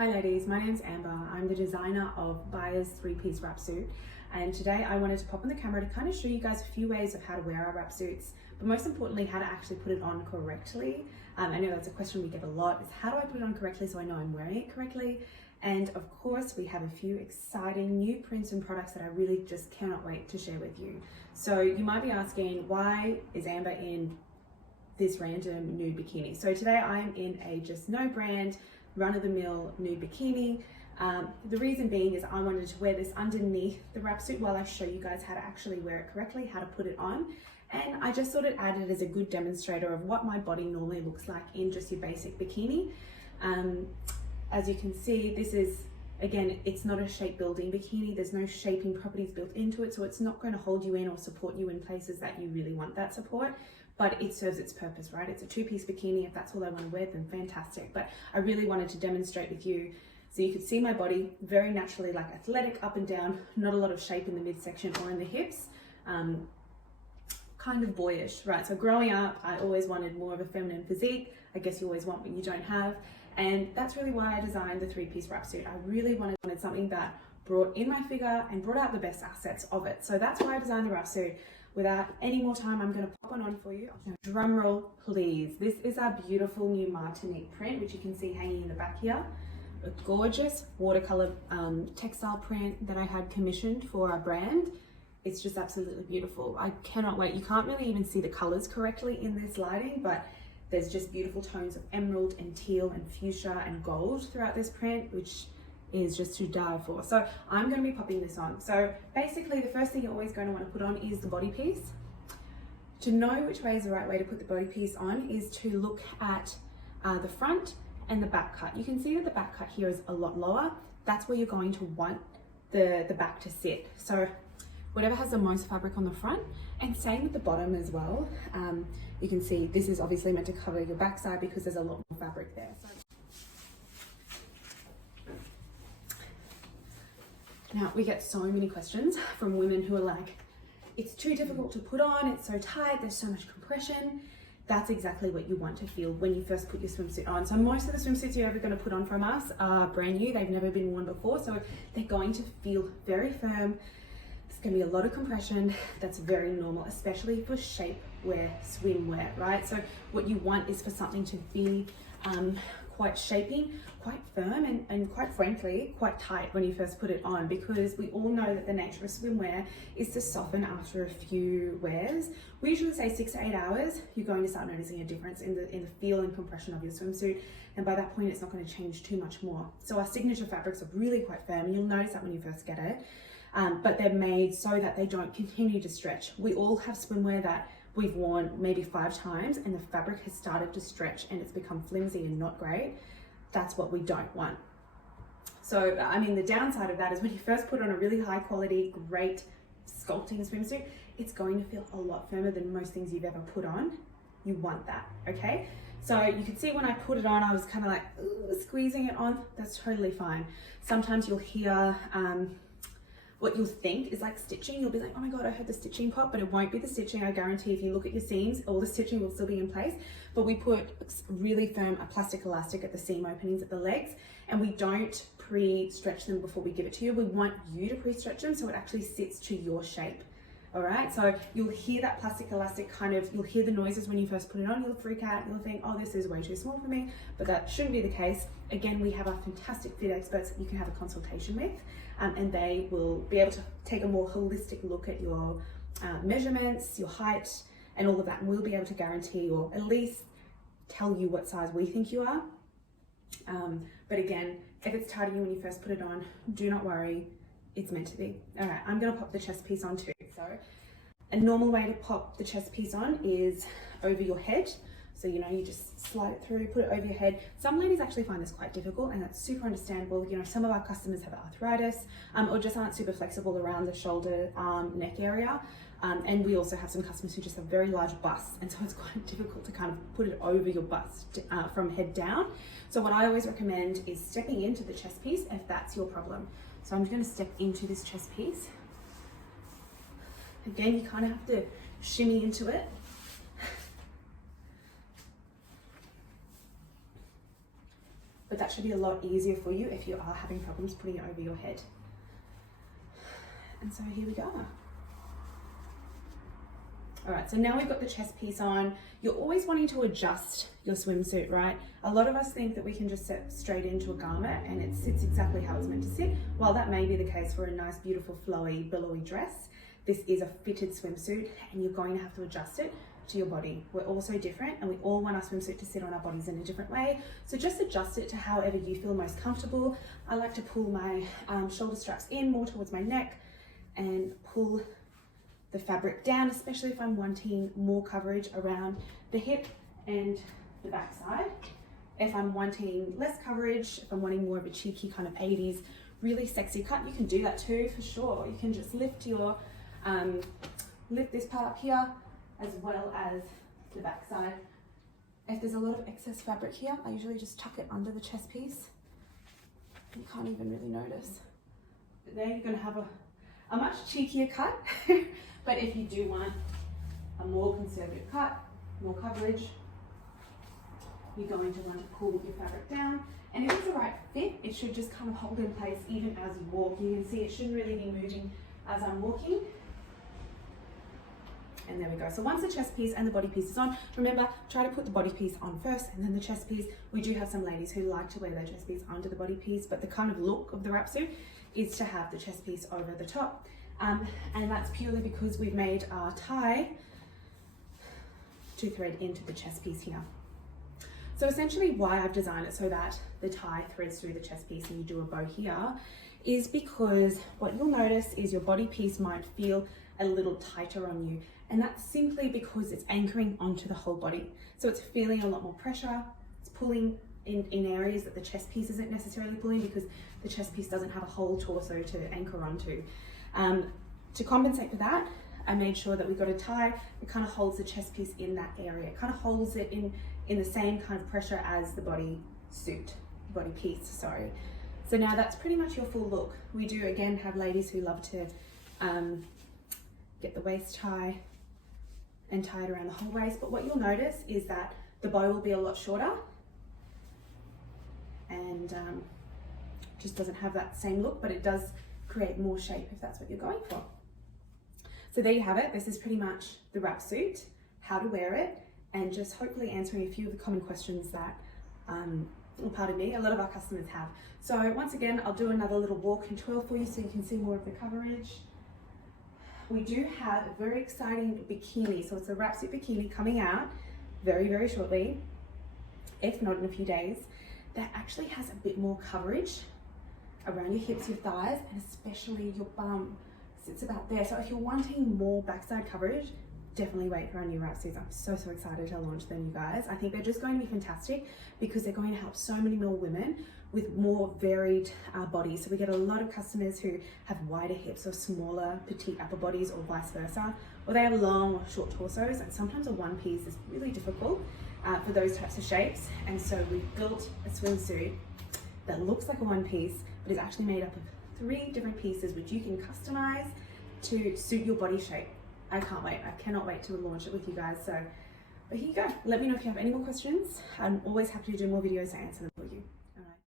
Hi ladies, my name's Amber. I'm the designer of Buyer's three-piece wrap suit, and today I wanted to pop on the camera to kind of show you guys a few ways of how to wear our wrap suits, but most importantly how to actually put it on correctly. I know that's a question we get a lot, is how do I put it on correctly so I know I'm wearing it correctly? And of course we have a few exciting new prints and products that I really just cannot wait to share with you. So you might be asking, why is Amber in this random nude bikini? So today I'm in a Just Know brand run-of-the-mill nude bikini. The reason being is I wanted to wear this underneath the wrap suit while I show you guys how to actually wear it correctly, how to put it on. And I just thought it added as a good demonstrator of what my body normally looks like in just your basic bikini. As you can see, this is, again, it's not a shape building bikini. There's no shaping properties built into it, so it's not going to hold you in or support you in places that you really want that support. But it serves its purpose, right? It's a two-piece bikini. If that's all I want to wear, then fantastic. But I really wanted to demonstrate with you so you could see my body very naturally, like athletic up and down, not a lot of shape in the midsection or in the hips, kind of boyish, right? So growing up, I always wanted more of a feminine physique. I guess you always want what you don't have. And that's really why I designed the three-piece wrap suit. I really wanted something that brought in my figure and brought out the best assets of it. So that's why I designed the wrap suit. Without any more time, I'm going to pop one on for you. Drum roll, please. This is our beautiful new Martinique print, which you can see hanging in the back here. A gorgeous watercolor textile print that I had commissioned for our brand. It's just absolutely beautiful. I cannot wait. You can't really even see the colors correctly in this lighting, but there's just beautiful tones of emerald and teal and fuchsia and gold throughout this print, which is just to die for. So I'm going to be popping this on. So basically the first thing you're always going to want to put on is the body piece. To know which way is the right way to put the body piece on is to look at the front and the back cut. You can see that the back cut here is a lot lower. That's where you're going to want the back to sit. So whatever has the most fabric on the front, and same with the bottom as well. You can see this is obviously meant to cover your backside because there's a lot more fabric there. Now, we get so many questions from women who are like, it's too difficult to put on, it's so tight, there's so much compression. That's exactly what you want to feel when you first put your swimsuit on. So most of the swimsuits you're ever going to put on from us are brand new, they've never been worn before, so they're going to feel very firm. There's going to be a lot of compression. That's very normal, especially for shapewear, swimwear, right? So what you want is for something to be quite shaping, quite firm, and quite frankly, quite tight when you first put it on, because we all know that the nature of swimwear is to soften after a few wears. We usually say 6 to 8 hours, you're going to start noticing a difference in the feel and compression of your swimsuit, and by that point it's not going to change too much more. So our signature fabrics are really quite firm, and you'll notice that when you first get it, but they're made so that they don't continue to stretch. We all have swimwear that we've worn maybe 5 times and the fabric has started to stretch and it's become flimsy and not great. That's what we don't want. So, I mean, the downside of that is when you first put on a really high quality, great sculpting swimsuit, it's going to feel a lot firmer than most things you've ever put on. You want that, okay? So you can see when I put it on, I was kind of like squeezing it on. That's totally fine. Sometimes you'll hear, what you'll think is like stitching. You'll be like, oh my God, I heard the stitching pop, but it won't be the stitching. I guarantee if you look at your seams, all the stitching will still be in place, but we put really firm a plastic elastic at the seam openings at the legs, and we don't pre-stretch them before we give it to you. We want you to pre-stretch them so it actually sits to your shape. All right, so you'll hear that plastic elastic you'll hear the noises when you first put it on, you'll freak out, you'll think, oh, this is way too small for me, but that shouldn't be the case. Again, we have our fantastic fit experts that you can have a consultation with, and they will be able to take a more holistic look at your measurements, your height, and all of that, and we'll be able to guarantee or at least tell you what size we think you are. But again, if it's tight on you when you first put it on, do not worry, it's meant to be. All right, I'm gonna pop the chest piece on too. So a normal way to pop the chest piece on is over your head. So, you know, you just slide it through, put it over your head. Some ladies actually find this quite difficult, and that's super understandable. You know, some of our customers have arthritis or just aren't super flexible around the shoulder, neck area. And we also have some customers who just have very large busts, and so it's quite difficult to kind of put it over your bust from head down. So what I always recommend is stepping into the chest piece if that's your problem. So I'm going to step into this chest piece. Again, you kind of have to shimmy into it. but that should be a lot easier for you if you are having problems putting it over your head. And so here we go. All right, so now we've got the chest piece on. You're always wanting to adjust your swimsuit, right? A lot of us think that we can just sit straight into a garment and it sits exactly how it's meant to sit. While that may be the case for a nice, beautiful, flowy, billowy dress, this is a fitted swimsuit and you're going to have to adjust it to your body. We're all so different and we all want our swimsuit to sit on our bodies in a different way. So just adjust it to however you feel most comfortable. I like to pull my shoulder straps in more towards my neck and pull the fabric down, especially if I'm wanting more coverage around the hip and the backside. If I'm wanting less coverage, if I'm wanting more of a cheeky kind of 80s, really sexy cut, you can do that too, for sure. You can just lift your, lift this part up here, as well as the backside. If there's a lot of excess fabric here, I usually just tuck it under the chest piece. You can't even really notice. But there you're gonna have a much cheekier cut. But if you do want a more conservative cut, more coverage, you're going to want to pull your fabric down. And if it's the right fit, it should just kind of hold in place even as you walk. You can see it shouldn't really be moving as I'm walking. And there we go. So once the chest piece and the body piece is on, remember, try to put the body piece on first and then the chest piece. We do have some ladies who like to wear their chest piece under the body piece, but the kind of look of the wrap suit is to have the chest piece over the top. And that's purely because we've made our tie to thread into the chest piece here. So essentially why I've designed it so that the tie threads through the chest piece and you do a bow here is because what you'll notice is your body piece might feel a little tighter on you. And that's simply because it's anchoring onto the whole body. So it's feeling a lot more pressure. It's pulling in areas that the chest piece isn't necessarily pulling because the chest piece doesn't have a whole torso to anchor onto. To compensate for that, I made sure that we got a tie that kind of holds the chest piece in that area. It kind of holds it in the same kind of pressure as the body piece, sorry. So now that's pretty much your full look. We do again have ladies who love to get the waist tie and tie it around the whole waist, but what you'll notice is that the bow will be a lot shorter and just doesn't have that same look, but it does create more shape if that's what you're going for. So there you have it. This is pretty much the wrap suit, how to wear it, and just hopefully answering a few of the common questions that, pardon me, a lot of our customers have. So once again, I'll do another little walk and twirl for you so you can see more of the coverage. We do have a very exciting bikini. So it's a wrap suit bikini coming out very, very shortly, if not in a few days, that actually has a bit more coverage around your hips, your thighs, and especially your bum. Sits about there. So if you're wanting more backside coverage, definitely wait for our new wrap suits. I'm so excited to launch them, you guys. I think they're just going to be fantastic because they're going to help so many more women with more varied bodies. So we get a lot of customers who have wider hips or smaller petite upper bodies or vice versa, or they have long or short torsos, and sometimes a one piece is really difficult for those types of shapes. And so we've built a swimsuit that looks like a one piece but is actually made up of 3 different pieces which you can customize to suit your body shape. I can't wait. I cannot wait to launch it with you guys. So, but here you go. Let me know if you have any more questions. I'm always happy to do more videos to answer them.